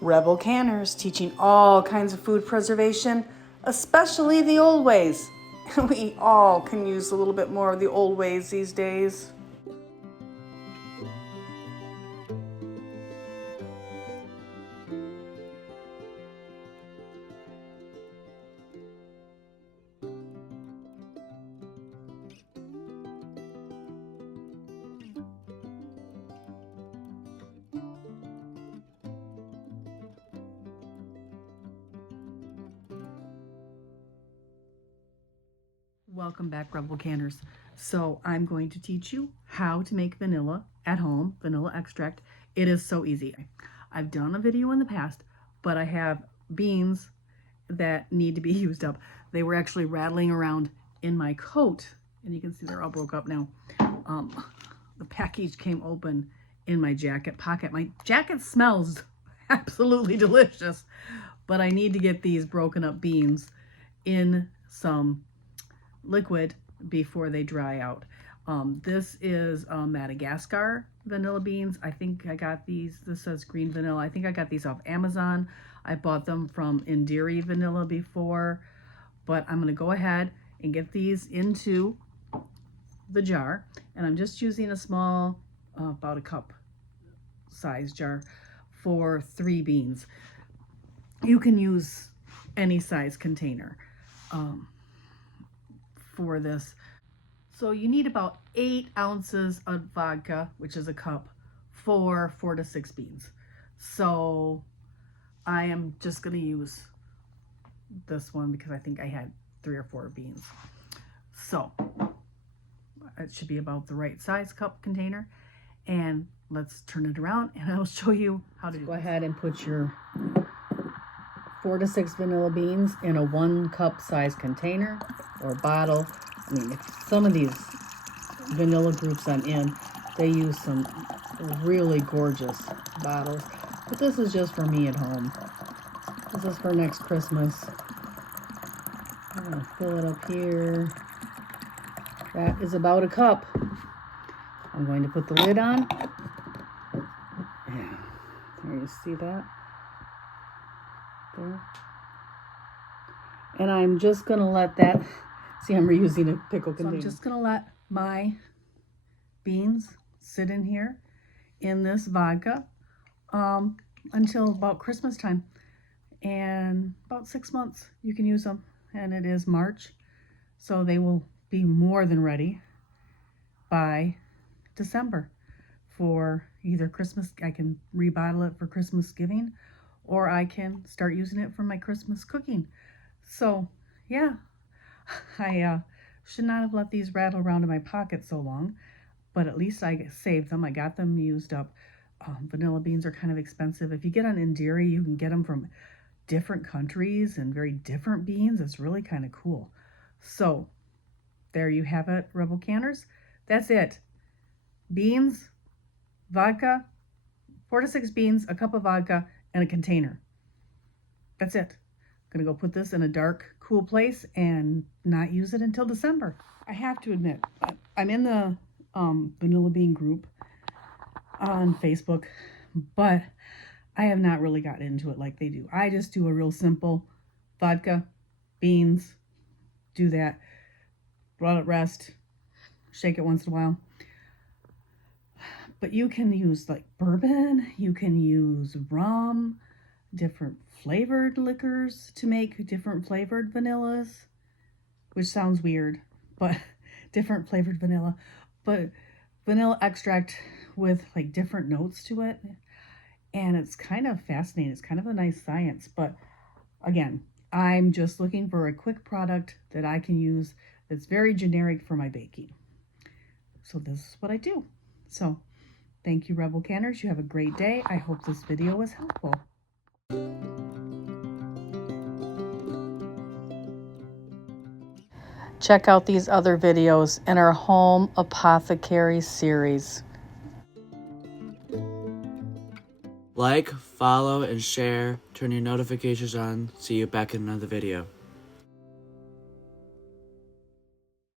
Rebel Canners, teaching all kinds of food preservation, especially the old ways. We all can use a little bit more of the old ways these days. Welcome back, Rebel Canners. So I'm going to teach you how to make vanilla at home, vanilla extract. It is so easy. I've done a video in the past, but I have beans that need to be used up. They were actually rattling around in my coat, and you can see they're all broke up now. The package came open in my jacket pocket. My jacket smells absolutely delicious, but I need to get these broken up beans in some liquid before they dry out. This is Madagascar vanilla beans. I think I got these, this says green vanilla. I think I got these off Amazon. I bought them from Indiri Vanilla before, but I'm gonna go ahead and get these into the jar. And I'm just using a small, about a cup size jar for 3 beans. You can use any size container for this. So you need about 8 ounces of vodka, which is a cup, for 4 to 6 beans. So I am just going to use this one because I think I had 3 or 4 beans. So it should be about the right size cup container. And let's turn it around and I'll show you how to do it. Go ahead and put your 4 to 6 vanilla beans in a 1 cup size container or bottle. I mean, some of these vanilla groups I'm in, they use some really gorgeous bottles, but this is just for me at home. This is for next Christmas. I'm gonna fill it up here. That is about a cup. I'm going to put the lid on. Yeah, there, you see that? There. And I'm just gonna let that, see, I'm reusing a pickle container. So I'm just gonna let my beans sit in here in this vodka until about Christmas time. And about 6 months you can use them. And it is March, so they will be more than ready by December for either Christmas. I can rebottle it for Christmas giving, or I can start using it for my Christmas cooking. So yeah, I should not have let these rattle around in my pocket so long, but at least I saved them. I got them used up. Vanilla beans are kind of expensive. If you get on Indiri, you can get them from different countries and very different beans. It's really kind of cool. So there you have it, Rebel Canners. That's it. Beans, vodka, 4 to 6 beans, a cup of vodka, and a container. That's it. I'm gonna go put this in a dark, cool place and not use it until December. I have to admit, I'm in the vanilla bean group on Facebook, but I have not really gotten into it like they do. I just do a real simple vodka, beans, do that, let it rest, shake it once in a while. But you can use like bourbon, you can use rum, different flavored liquors to make different flavored vanillas, which sounds weird, but different flavored vanilla, but vanilla extract with like different notes to it. And it's kind of fascinating. It's kind of a nice science, but again, I'm just looking for a quick product that I can use that's very generic for my baking. So this is what I do. So thank you, Rebel Canners. You have a great day. I hope this video was helpful. check out these other videos in our home apothecary series. Like, follow, and share. Turn your notifications on. See you back in another video.